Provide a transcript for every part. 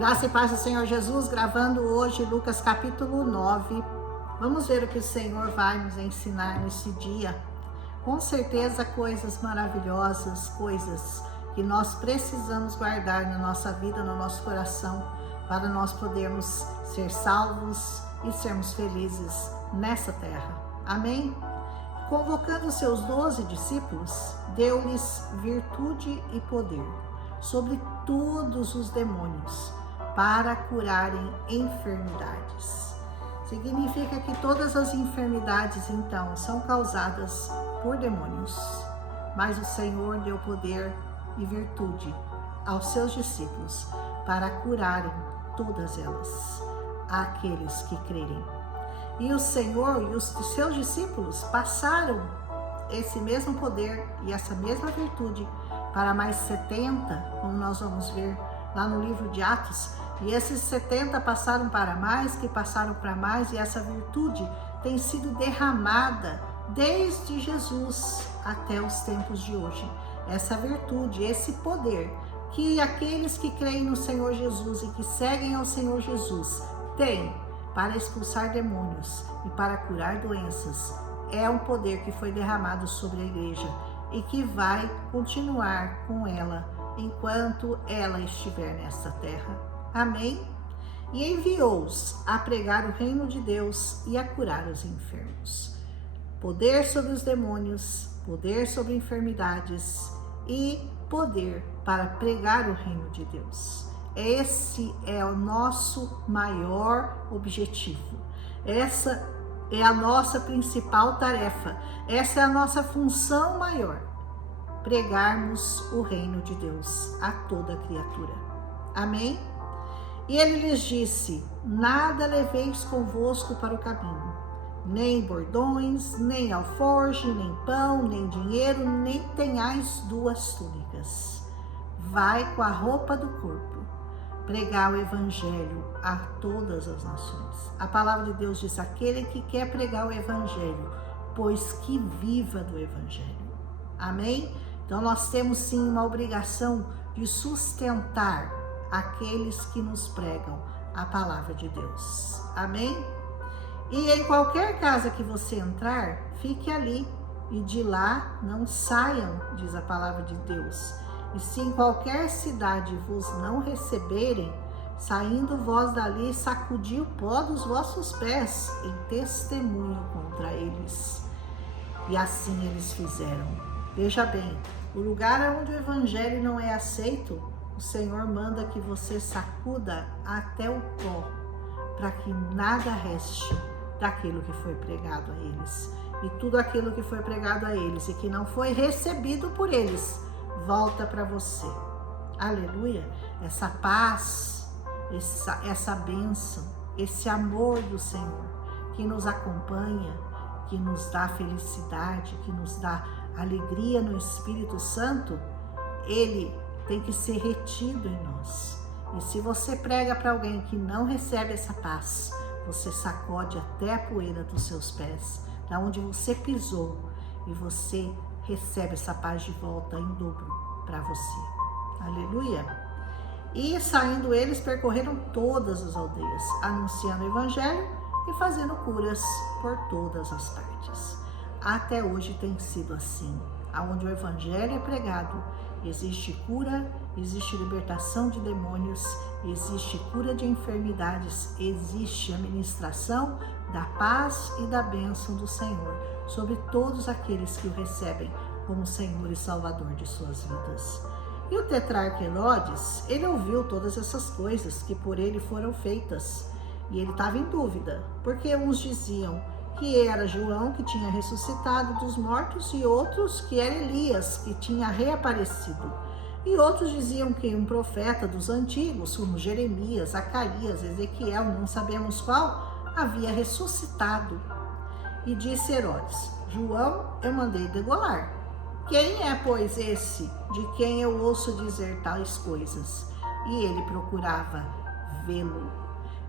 Graça e paz do Senhor Jesus, gravando hoje Lucas capítulo 9. Vamos ver o que o Senhor vai nos ensinar nesse dia. Com certeza coisas maravilhosas, coisas que nós precisamos guardar na nossa vida, no nosso coração, para nós podermos ser salvos e sermos felizes nessa terra. Amém? Convocando seus 12 discípulos, deu-lhes virtude e poder sobre todos os demônios, para curarem enfermidades. Significa que todas as enfermidades, então, são causadas por demônios. Mas o Senhor deu poder e virtude aos seus discípulos para curarem todas elas, àqueles que crerem. E o Senhor e os seus discípulos passaram esse mesmo poder e essa mesma virtude para mais 70, como nós vamos ver lá no livro de Atos, e esses 70 passaram para mais, que passaram para mais, e essa virtude tem sido derramada desde Jesus até os tempos de hoje. Essa virtude, esse poder que aqueles que creem no Senhor Jesus e que seguem ao Senhor Jesus têm para expulsar demônios e para curar doenças, é um poder que foi derramado sobre a igreja e que vai continuar com ela enquanto ela estiver nesta terra. Amém? E enviou-os a pregar o reino de Deus e a curar os enfermos. Poder sobre os demônios, poder sobre enfermidades e poder para pregar o reino de Deus. Esse é o nosso maior objetivo. Essa é a nossa principal tarefa. Essa é a nossa função maior. Pregarmos o reino de Deus a toda criatura. Amém? E ele lhes disse: nada leveis convosco para o caminho, nem bordões, nem alforje, nem pão, nem dinheiro, nem tenhais 2 túnicas. Vai com a roupa do corpo, pregar o evangelho a todas as nações. A palavra de Deus diz: aquele que quer pregar o evangelho, pois que viva do evangelho. Amém? Então nós temos sim uma obrigação de sustentar aqueles que nos pregam a palavra de Deus. Amém? E em qualquer casa que você entrar, fique ali e de lá não saiam, diz a palavra de Deus. E se em qualquer cidade vos não receberem, saindo vós dali, sacudi o pó dos vossos pés em testemunho contra eles. E assim eles fizeram. Veja bem, o lugar onde o evangelho não é aceito, o Senhor manda que você sacuda até o pó, para que nada reste daquilo que foi pregado a eles. E tudo aquilo que foi pregado a eles e que não foi recebido por eles, volta para você. Aleluia! Essa paz, essa bênção, esse amor do Senhor que nos acompanha, que nos dá felicidade, que nos dá alegria no Espírito Santo, ele tem que ser retido em nós. E se você prega para alguém que não recebe essa paz, você sacode até a poeira dos seus pés, da onde você pisou, e você recebe essa paz de volta em dobro para você. Aleluia! E saindo eles, percorreram todas as aldeias, anunciando o evangelho e fazendo curas por todas as partes. Até hoje tem sido assim. Aonde o evangelho é pregado, existe cura, existe libertação de demônios, existe cura de enfermidades, existe a ministração da paz e da bênção do Senhor sobre todos aqueles que o recebem como Senhor e Salvador de suas vidas. E o tetrarca Herodes, ele ouviu todas essas coisas que por ele foram feitas, e ele estava em dúvida, porque uns diziam que era João que tinha ressuscitado dos mortos, e outros que era Elias que tinha reaparecido. E outros diziam que um profeta dos antigos, como Jeremias, Zacarias, Ezequiel, não sabemos qual, havia ressuscitado. E disse Herodes: João eu mandei degolar. Quem é, pois, esse de quem eu ouço dizer tais coisas? E ele procurava vê-lo.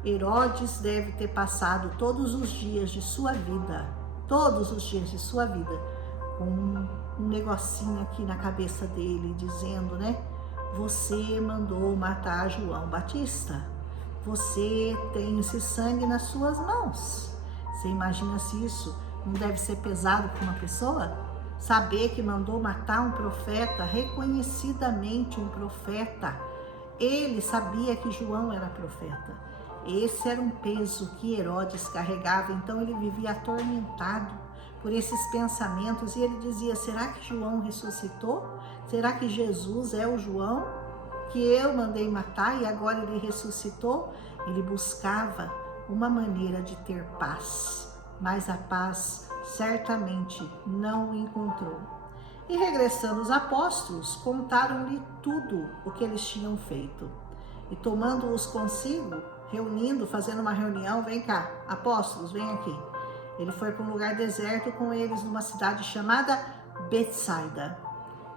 Herodes deve ter passado todos os dias de sua vida, com um negocinho aqui na cabeça dele, dizendo, você mandou matar João Batista. Você tem esse sangue nas suas mãos. Você imagina se isso não deve ser pesado para uma pessoa? Saber que mandou matar um profeta, reconhecidamente um profeta. Ele sabia que João era profeta. Esse era um peso que Herodes carregava, então ele vivia atormentado por esses pensamentos e ele dizia: será que João ressuscitou? Será que Jesus é o João que eu mandei matar e agora ele ressuscitou? Ele buscava uma maneira de ter paz, mas a paz certamente não encontrou. E regressando os apóstolos, contaram-lhe tudo o que eles tinham feito. E tomando-os consigo, reunindo, fazendo uma reunião, vem cá, apóstolos, vem aqui. Ele foi para um lugar deserto com eles, numa cidade chamada Betsaida.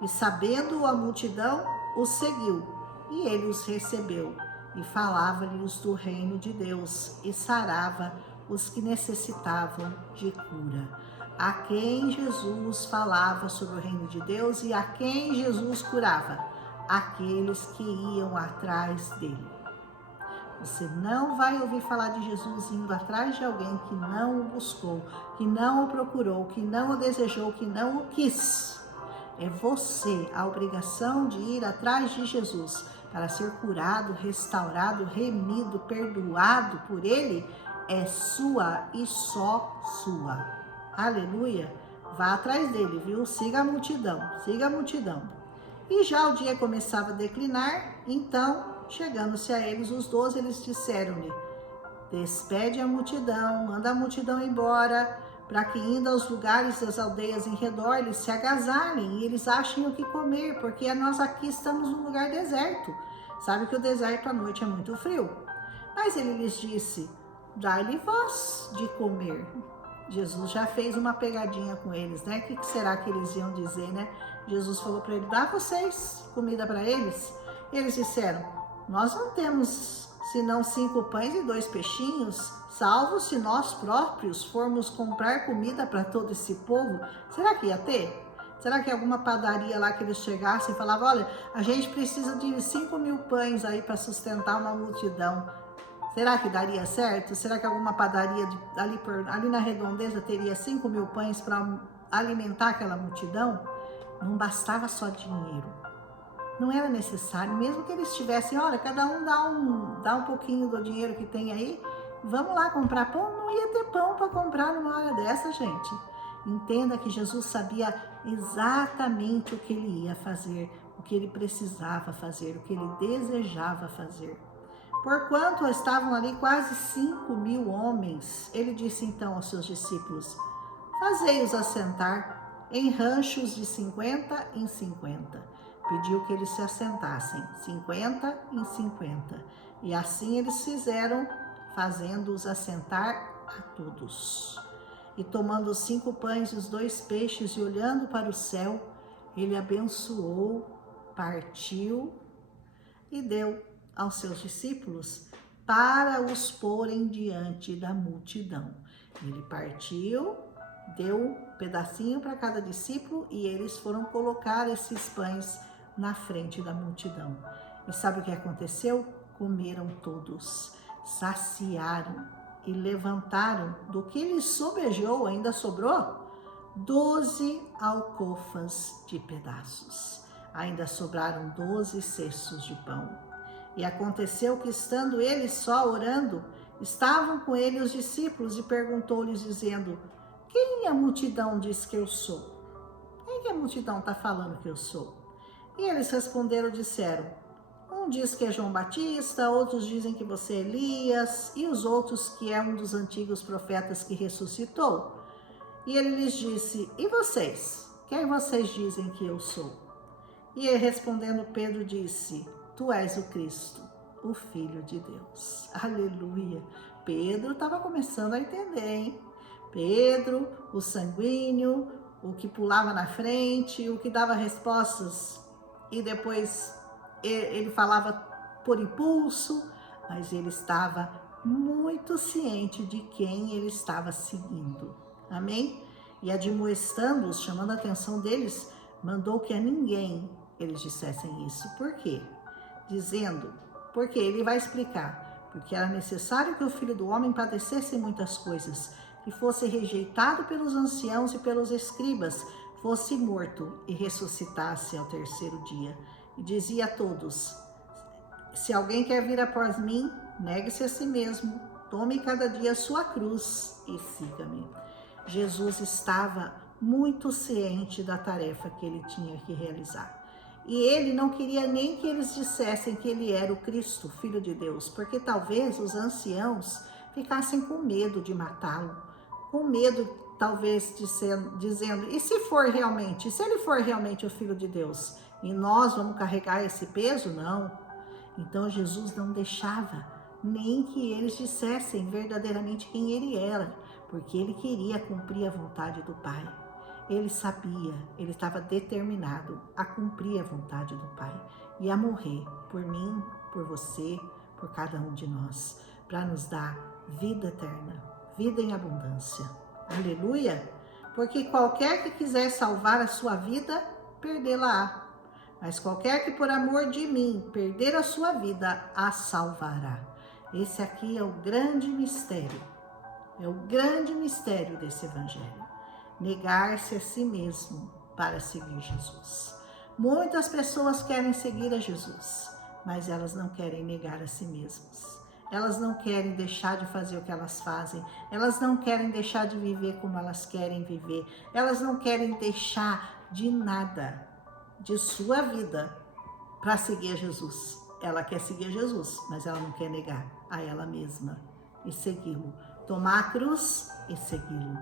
E sabendo a multidão, os seguiu, e ele os recebeu, e falava-lhes do reino de Deus, e sarava os que necessitavam de cura. A quem Jesus falava sobre o reino de Deus e a quem Jesus curava? Aqueles que iam atrás dele. Você não vai ouvir falar de Jesus indo atrás de alguém que não o buscou, que não o procurou, que não o desejou, que não o quis. É você a obrigação de ir atrás de Jesus para ser curado, restaurado, remido, perdoado por ele. É sua e só sua. Aleluia, vá atrás dele, viu? Siga a multidão, siga a multidão. E já o dia começava a declinar, então, chegando-se a eles os 12, eles disseram-lhe: despede a multidão, manda a multidão embora, para que indo aos lugares das aldeias em redor, eles se agasalhem e eles achem o que comer, porque nós aqui estamos num lugar deserto. Sabe que o deserto à noite é muito frio. Mas ele lhes disse: dai-lhe vós de comer. Jesus já fez uma pegadinha com eles, né? O que será que eles iam dizer, né? Jesus falou para ele: dá vocês comida para eles. E eles disseram: nós não temos senão 5 pães e 2 peixinhos, salvo se nós próprios formos comprar comida para todo esse povo. Será que ia ter? Será que alguma padaria lá que eles chegassem e falavam: olha, a gente precisa de 5.000 pães aí para sustentar uma multidão? Será que daria certo? Será que alguma padaria ali na redondeza teria 5.000 pães para alimentar aquela multidão? Não bastava só dinheiro. Não era necessário, mesmo que eles tivessem: olha, cada um dá um pouquinho do dinheiro que tem aí, vamos lá comprar pão. Não ia ter pão para comprar numa hora dessa, gente. Entenda que Jesus sabia exatamente o que ele ia fazer, o que ele precisava fazer, o que ele desejava fazer. Porquanto estavam ali quase 5.000 homens, ele disse então aos seus discípulos: fazei-os assentar em ranchos de 50 em 50. Pediu que eles se assentassem, 50 em 50. E assim eles fizeram, fazendo-os assentar a todos. E tomando os 5 pães e os 2 peixes e olhando para o céu, ele abençoou, partiu e deu aos seus discípulos para os porem diante da multidão. Ele partiu, deu um pedacinho para cada discípulo e eles foram colocar esses pães na frente da multidão. E sabe o que aconteceu? Comeram todos, saciaram e levantaram do que lhes sobejou, ainda sobrou 12 alcofas de pedaços. Ainda sobraram 12 cestos de pão. E aconteceu que, estando eles só orando, estavam com ele os discípulos e perguntou-lhes, dizendo: quem a multidão diz que eu sou? Quem que a multidão está falando que eu sou? E eles responderam, disseram: um diz que é João Batista, outros dizem que você é Elias, e os outros que é um dos antigos profetas que ressuscitou. E ele lhes disse: e vocês? Quem vocês dizem que eu sou? E respondendo Pedro disse: tu és o Cristo, o Filho de Deus. Aleluia! Pedro estava começando a entender, hein? Pedro, o sanguíneo, o que pulava na frente, o que dava respostas e depois ele falava por impulso, mas ele estava muito ciente de quem ele estava seguindo. Amém? E admoestando-os, chamando a atenção deles, mandou que a ninguém eles dissessem isso. Por quê? Porque ele vai explicar. Porque era necessário que o Filho do Homem padecesse muitas coisas, que fosse rejeitado pelos anciãos e pelos escribas, fosse morto e ressuscitasse ao terceiro dia. E dizia a todos: se alguém quer vir após mim, negue-se a si mesmo, tome cada dia a sua cruz e siga-me. Jesus estava muito ciente da tarefa que ele tinha que realizar. E ele não queria nem que eles dissessem que ele era o Cristo, Filho de Deus, porque talvez os anciãos ficassem com medo de matá-lo, com medo talvez dizendo, e se ele for realmente o Filho de Deus, e nós vamos carregar esse peso? Não. Então Jesus não deixava nem que eles dissessem verdadeiramente quem ele era, porque ele queria cumprir a vontade do Pai. Ele sabia, ele estava determinado a cumprir a vontade do Pai e a morrer por mim, por você, por cada um de nós, para nos dar vida eterna, vida em abundância. Aleluia! Porque qualquer que quiser salvar a sua vida, perdê-la-á. Mas qualquer que por amor de mim perder a sua vida, a salvará. Esse aqui é o grande mistério. É o grande mistério desse evangelho. Negar-se a si mesmo para seguir Jesus. Muitas pessoas querem seguir a Jesus, mas elas não querem negar a si mesmas. Elas não querem deixar de fazer o que elas fazem. Elas não querem deixar de viver como elas querem viver. Elas não querem deixar de nada de sua vida para seguir a Jesus. Ela quer seguir a Jesus, mas ela não quer negar a ela mesma e segui-lo. Tomar a cruz e segui-lo.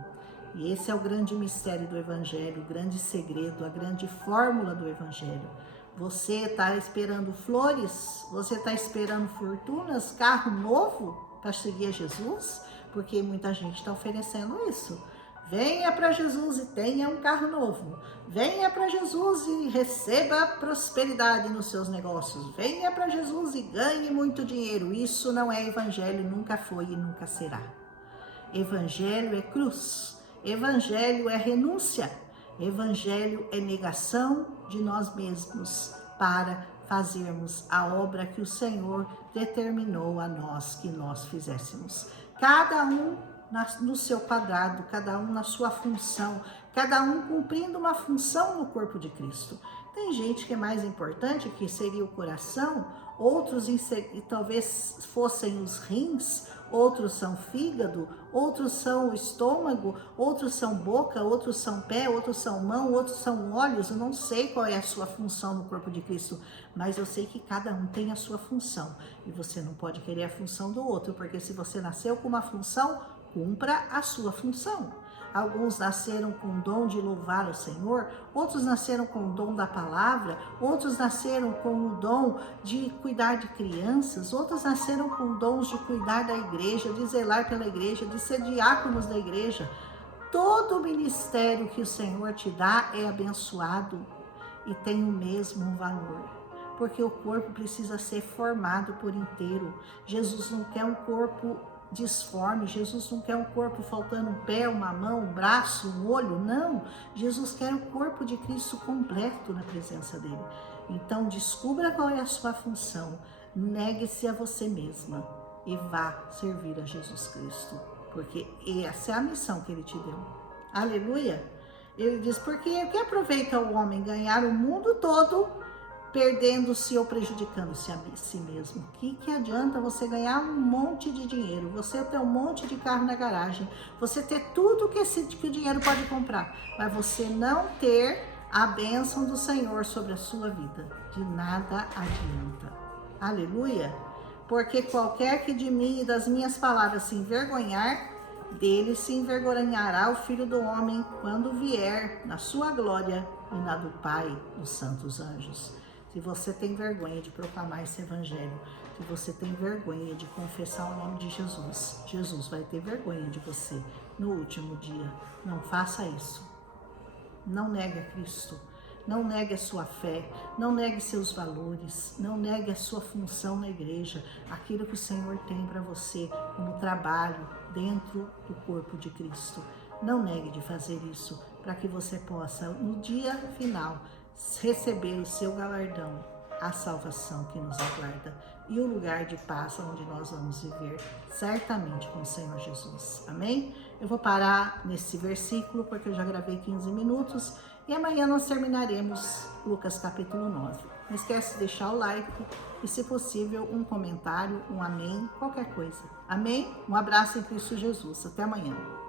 E esse é o grande mistério do Evangelho, o grande segredo, a grande fórmula do Evangelho. Você está esperando flores? Você está esperando fortunas, carro novo para seguir a Jesus? Porque muita gente está oferecendo isso. Venha para Jesus e tenha um carro novo. Venha para Jesus e receba prosperidade nos seus negócios. Venha para Jesus e ganhe muito dinheiro. Isso não é evangelho, nunca foi e nunca será. Evangelho é cruz. Evangelho é renúncia. Evangelho é negação de nós mesmos para fazermos a obra que o Senhor determinou a nós que nós fizéssemos. Cada um no seu quadrado, cada um na sua função, cada um cumprindo uma função no corpo de Cristo. Tem gente que é mais importante, que seria o coração, outros talvez fossem os rins, outros são fígado, outros são o estômago, outros são boca, outros são pé, outros são mão, outros são olhos. Eu não sei qual é a sua função no corpo de Cristo, mas eu sei que cada um tem a sua função. E você não pode querer a função do outro, porque se você nasceu com uma função, cumpra a sua função. Alguns nasceram com o dom de louvar o Senhor, outros nasceram com o dom da palavra, outros nasceram com o dom de cuidar de crianças, outros nasceram com dons de cuidar da igreja, de zelar pela igreja, de ser diáconos da igreja. Todo o ministério que o Senhor te dá é abençoado e tem o mesmo valor, porque o corpo precisa ser formado por inteiro. Jesus não quer um corpo disforme, Jesus não quer um corpo faltando um pé, uma mão, um braço, um olho, não. Jesus quer o corpo de Cristo completo na presença dele. Então descubra qual é a sua função, negue-se a você mesma e vá servir a Jesus Cristo, porque essa é a missão que ele te deu. Aleluia! Ele diz, porque o que aproveita o homem ganhar o mundo todo, perdendo-se ou prejudicando-se a si mesmo? O que adianta você ganhar um monte de dinheiro, você ter um monte de carro na garagem, você ter tudo que o dinheiro pode comprar, mas você não ter a bênção do Senhor sobre a sua vida? De nada adianta. Aleluia! Porque qualquer que de mim e das minhas palavras se envergonhar, dele se envergonhará o Filho do Homem quando vier na sua glória e na do Pai dos santos anjos. Se você tem vergonha de proclamar esse evangelho, se você tem vergonha de confessar o nome de Jesus, Jesus vai ter vergonha de você no último dia. Não faça isso. Não negue a Cristo. Não negue a sua fé, não negue seus valores, não negue a sua função na igreja, aquilo que o Senhor tem para você como trabalho dentro do corpo de Cristo. Não negue de fazer isso, para que você possa, no dia final, receber o seu galardão, a salvação que nos aguarda e o lugar de paz onde nós vamos viver certamente com o Senhor Jesus. Amém? Eu vou parar nesse versículo porque eu já gravei 15 minutos e amanhã nós terminaremos Lucas capítulo 9. Não esquece de deixar o like e, se possível, um comentário, um amém, qualquer coisa. Amém? Um abraço em Cristo Jesus. Até amanhã.